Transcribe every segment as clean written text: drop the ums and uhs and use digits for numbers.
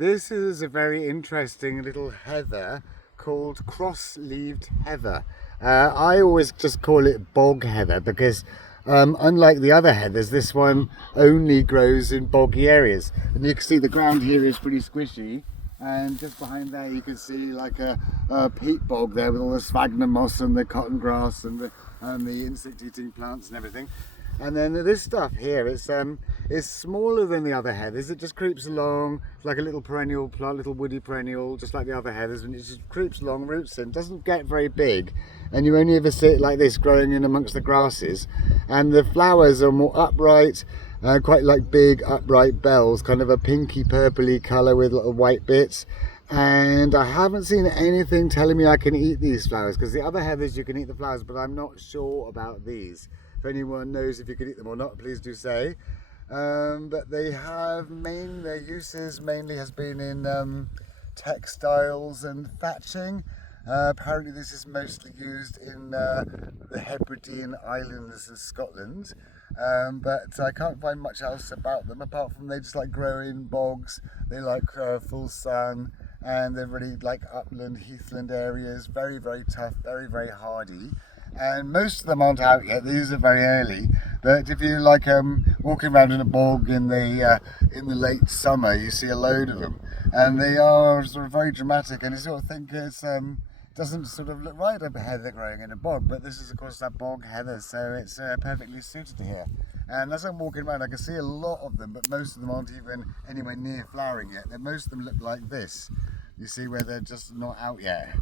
This is a very interesting little heather called cross-leaved heather. I always just call it bog heather because unlike the other heathers, this one only grows in boggy areas. And you can see the ground here is pretty squishy. And just behind there you can see like a peat bog there with all the sphagnum moss and the cotton grass and the insect-eating plants and everything. And then this stuff here is smaller than the other heathers. It just creeps along. It's like a little perennial plant, little woody perennial, just like the other heathers, and it just creeps along, roots in, doesn't get very big. And you only ever see it like this growing in amongst the grasses. And the flowers are more upright, quite like big upright bells, kind of a pinky purpley colour with little white bits. And I haven't seen anything telling me I can eat these flowers, because the other heathers you can eat the flowers, but I'm not sure about these. If anyone knows if you can eat them or not, please do say. But they have their uses mainly has been in textiles and thatching. Apparently this is mostly used in the Hebridean Islands in Scotland. But I can't find much else about them apart from they just like grow in bogs. They like full sun, and they're really like upland, heathland areas. Very, very tough, very, very hardy. And most of them aren't out yet. These are very early. But if you like walking around in a bog in the late summer, you see a load of them, and they are sort of very dramatic. And you sort of think it's doesn't sort of look right a heather growing in a bog, but this is of course that bog heather, so it's perfectly suited to here. And as I'm walking around, I can see a lot of them, but most of them aren't even anywhere near flowering yet. Most of them look like this. You see where they're just not out yet.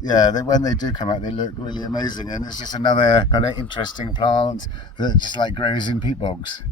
Yeah, when they do come out, they look really amazing, and it's just another kind of interesting plant that just like grows in peat bogs.